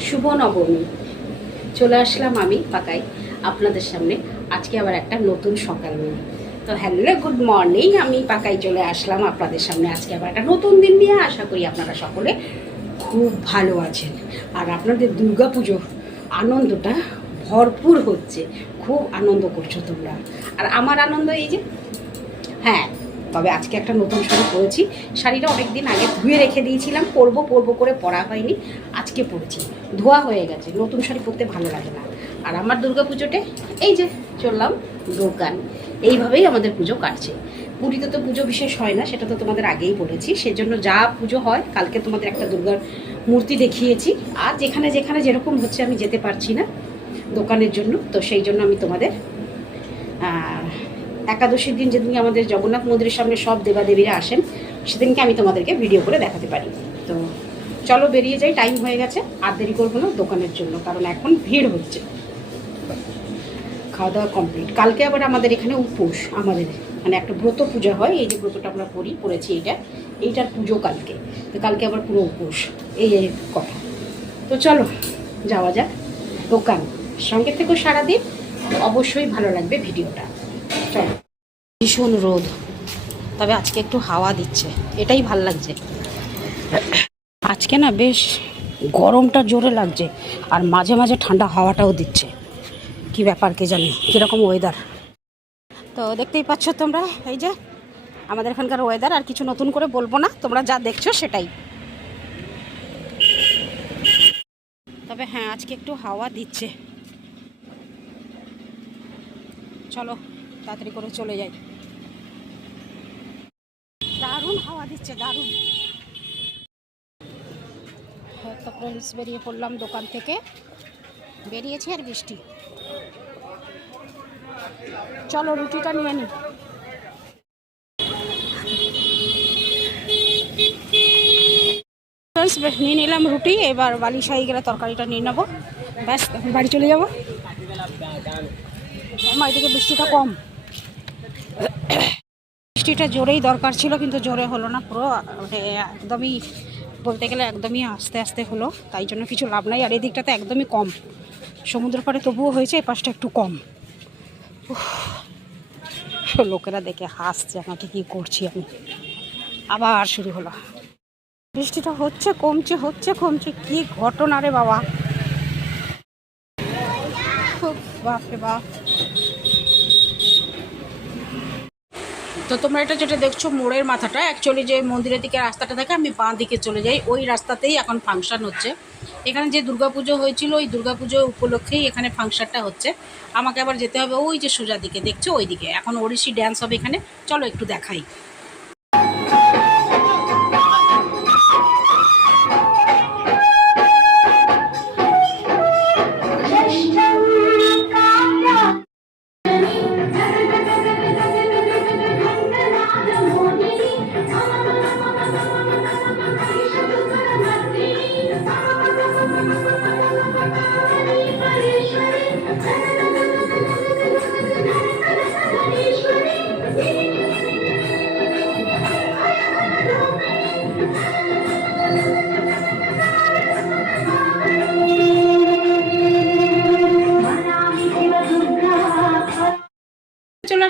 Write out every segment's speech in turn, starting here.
শুভ নবমী। চলে আসলাম আমি পাকাই আপনাদের সামনে। আজকে আবার একটা নতুন সকাল নিয়ে। তো হ্যালো গুড মর্নিং আমি পাকাই চলে আসলাম আপনাদের সামনে। আজকে আবার একটা নতুন দিন নিয়ে আশা করি আপনারা সকলে খুব ভালো আছেন। আর আপনাদের দুর্গা পুজো আনন্দটা ভরপুর হচ্ছে। খুব আনন্দ করছ তোমরা। আর আমার আনন্দ এই যে হ্যাঁ তবে আজকে একটা নতুন শাড়ি পরেছি শাড়িটা অনেক দিন আগে ধুয়ে রেখে দিয়েছিলাম, পরবো পরবো করে পরা হয়নি, আজকে পরেছি। ধোয়া হয়ে গেছে, নতুন শাড়ি পরতে ভালো লাগে না। আর আমার দুর্গা পুজোতে এই যে চললাম দোকান, এইভাবেই আমাদের পুজো কাটছে। পুরীতে তো পুজো বিশেষ হয় না, সেটা তো তোমাদের আগেই বলেছি। সেজন্য যা পুজো হয়, কালকে তোমাদের একটা দুর্গার মূর্তি দেখিয়েছি। আর যেখানে যেখানে যেরকম হচ্ছে আমি যেতে পারছি না দোকানের জন্য, তো সেই জন্য আমি তোমাদের একাদশীর দিন যেদিন আমাদের জগন্নাথ মন্দিরের সামনে সব দেবাদেবীরা আসেন, সেদিনকে আমি তোমাদেরকে ভিডিও করে দেখাতে পারি। তো চলো বেরিয়ে যাই টাইম হয়ে গেছে, আর দেরি করব না দোকানের জন্য, কারণ এখন ভিড় হচ্ছে। খাওয়া দাওয়া কমপ্লিট কালকে আবার আমাদের এখানে উপোস, আমাদের মানে একটা ব্রত পূজা হয়, এই যে ব্রতটা আমরা করি, করেছি এইটা এইটার পুজো কালকে। তো কালকে আবার পুরো উপোস, এই কথা। তো চলো, যাওয়া যাক। দোকান, সঙ্গে থেকেও সারাদিন, অবশ্যই ভালো লাগবে ভিডিওটা। চলো। ভীষণ রোদ। তবে আজকে একটু হাওয়া দিচ্ছে। এটাই ভালো লাগছে। আজকে না বেশ গরমটা জোরে লাগছে আর মাঝে মাঝে ঠান্ডা হাওয়াটাও দিচ্ছে। কি ব্যাপার কে জানি? কীরকম ওয়েদার তো দেখতেই পাচ্ছ তোমরা, এই যে আমাদের এখানকার ওয়েদার আর কিছু নতুন করে বলব না, তোমরা যা দেখছ সেটাই। তবে হ্যাঁ আজকে একটু হাওয়া দিচ্ছে। চলো, তাড়াতাড়ি করে চলে যাই। দারুণ হাওয়া দিচ্ছে, দারুণ। তো ফ্রেন্ডস বেরিয়ে পড়লাম দোকান থেকে। বেরিয়েছি আর বৃষ্টি। চলো, রুটিটা নিয়ে নিই নিয়ে নিলাম রুটি, এবার বালিশ গেলে তরকারিটা নিয়ে নেব। ব্যাস বাড়ি চলে যাব। আমার এদিকে বৃষ্টিটা কম। বৃষ্টিটা জোরেই দরকার ছিল, কিন্তু জোরে হলো না পুরো মানে একদমই বলতে গেলে একদমই আস্তে আস্তে হলো, তাই জন্য কিছু লাভ নাই। আর এদিকটাতে একদমই কম। সমুদ্র পাড়ে তবুও হয়েছে, এ পাশটা একটু কম। লোকেরা দেখে হাসছে, আমাকে কি করছি আমি। আবার শুরু হলো। বৃষ্টিটা হচ্ছে, কমছে হচ্ছে, কমছে, কি ঘটনা রে বাবা। বাপরে বাপ। তো তোমরা এটা যেটা দেখছ, মোড়ের মাথাটা অ্যাকচুয়ালি যে মন্দিরের দিকে রাস্তাটা থাকে আমি বাঁ দিকে চলে যাই। ওই রাস্তাতেই এখন ফাংশান হচ্ছে। এখানে যে দুর্গাপুজো হয়েছিল, ওই দুর্গাপুজো উপলক্ষেই এখানে ফাংশনটা হচ্ছে। আমাকে আবার যেতে হবে ওই যে সোজা দিকে, দেখছ? ওই দিকে এখন ওড়িশি ড্যান্স হবে এখানে। চলো একটু দেখাই।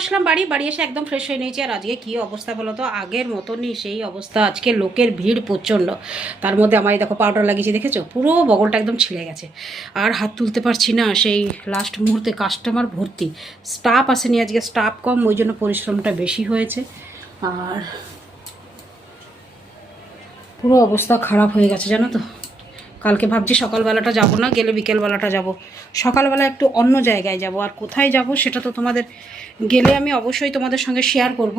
আসলাম বাড়ি বাড়ি এসে একদম ফ্রেশ হয়ে নিয়েছি। আর আজকে কী অবস্থা বলো তো? আগের মতনই সেই অবস্থা। আজকে লোকের ভিড় প্রচণ্ড। তার মধ্যে আমার দেখো পাউডার লাগিয়েছি, দেখেছ? পুরো বগলটা একদম ছিঁড়ে গেছে। আর হাত তুলতে পারছি না সেই লাস্ট মুহূর্তে কাস্টমার ভর্তি। স্টাফ আসেনি আজকে স্টাফ কম, ওই জন্য পরিশ্রমটা বেশি হয়েছে। আর পুরো অবস্থা খারাপ হয়ে গেছে, জানো তো? কালকে ভাবছি সকালবেলাটা যাব না, গেলে বিকেলবেলাটা যাব। সকালবেলা একটু অন্য জায়গায় যাব, আর কোথায় যাব সেটা তো তোমাদের গেলে আমি অবশ্যই তোমাদের সঙ্গে শেয়ার করব।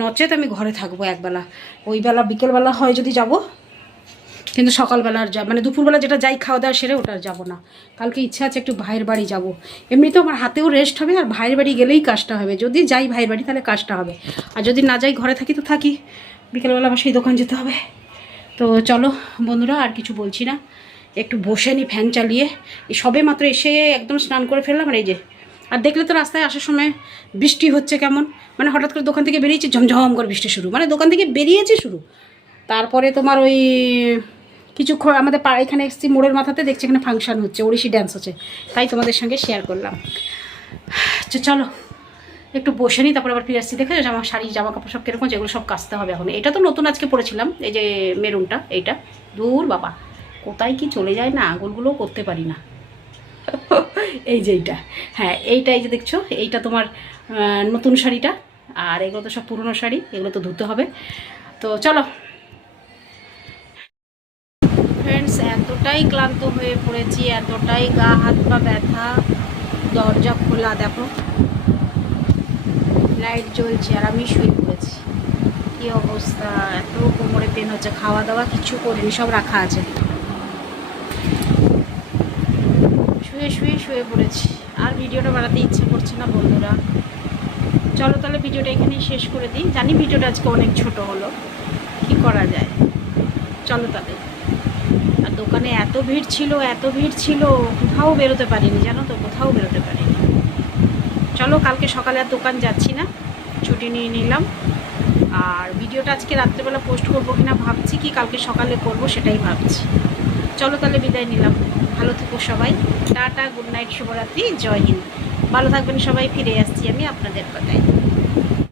নচেত আমি ঘরে থাকব একবেলা। ওই বেলা বিকেলবেলা হয় যদি যাব, কিন্তু সকালবেলা আর যা মানে দুপুরবেলা যেটা যাই খাওয়া দাওয়া সেরে ওটা যাব না। কালকে ইচ্ছা আছে একটু ভাইয়ের বাড়ি যাব। এমনিতেও আমার হাতেও রেস্ট হবে, আর ভাইয়ের বাড়ি গেলেই কাজটা হবে। যদি যাই ভাইয়ের বাড়ি তাহলে কাজটা হবে। আর যদি না যাই ঘরে থাকি তো থাকি। বিকেলবেলা আবার সেই দোকান যেতে হবে। তো চলো বন্ধুরা, আর কিছু বলছি না। একটু বসে নি ফ্যান চালিয়ে। সবে মাত্র এসে একদম স্নান করে ফেললাম, আর এই যে, আর দেখলে তো রাস্তায় আসার সময় বৃষ্টি হচ্ছে কেমন? মানে হঠাৎ করে দোকান থেকে বেরিয়েছি, ঝমঝম করে বৃষ্টি শুরু। মানে দোকান থেকে বেরিয়েছি শুরু। তারপরে তোমার ওই কিছু আমাদের পাড়া এখানে এসেছি মোড়ের মাথাতে, দেখছি এখানে ফাংশন হচ্ছে, ওড়িশি ড্যান্স হচ্ছে। তাই তোমাদের সঙ্গে শেয়ার করলাম। চলো একটু বসে নিই, তারপর আবার ফিরে আসছি। দেখে আমার শাড়ি জামা কাপড় সব কীরকম, যেগুলো সব কাচতে হবে এখন। এটা তো নতুন আজকে পরেছিলাম এই যে মেরুনটা, এইটা। দূর, বাবা। কোথায় কি চলে যায় না আঙুলগুলোও করতে পারি না। এই যে এইটা। হ্যাঁ এইটা এই যে দেখছ, এইটা তোমার নতুন শাড়িটা, আর এগুলো তো সব পুরনো শাড়ি, এগুলো তো ধুতে হবে। তো চলো। ফ্রেন্ডস এতটাই ক্লান্ত হয়ে পড়েছি, এতটাই গা, হাত পা ব্যথা, দরজা খোলা, দেখো। লাইট জ্বলছে আর আমি শুয়ে পড়েছি। কি অবস্থা? এত কোমরে পেন হচ্ছে খাওয়া দাওয়া কিছু করিনি, সব রাখা আছে। শুয়ে শুয়ে শুয়ে পড়েছি। আর ভিডিওটা বাড়াতে ইচ্ছে করছে না বন্ধুরা। চলো তাহলে ভিডিওটা এখানেই শেষ করে দিই। জানি ভিডিওটা আজকে অনেক ছোট হলো। কি করা যায়? চলো তাহলে। আর দোকানে এত ভিড় ছিল, এত ভিড় ছিল, কোথাও বেরোতে পারিনি, জানো তো? কোথাও বেরোতে পারিনি। চলো, কালকে সকালে আর দোকান যাচ্ছি না। ছুটি নিয়ে নিলাম। আর ভিডিওটা আজকে রাত্রেবেলা পোস্ট করব কিনা ভাবছি, কি কালকে সকালে করব সেটাই ভাবছি। চলো তাহলে বিদায় নিলাম। ভালো থেকো সবাই। টাটা গুড নাইট শুভরাত্রি, জয় হিন্দ। ভালো থাকবেন সবাই, ফিরে আসছি আমি আপনাদের কথায়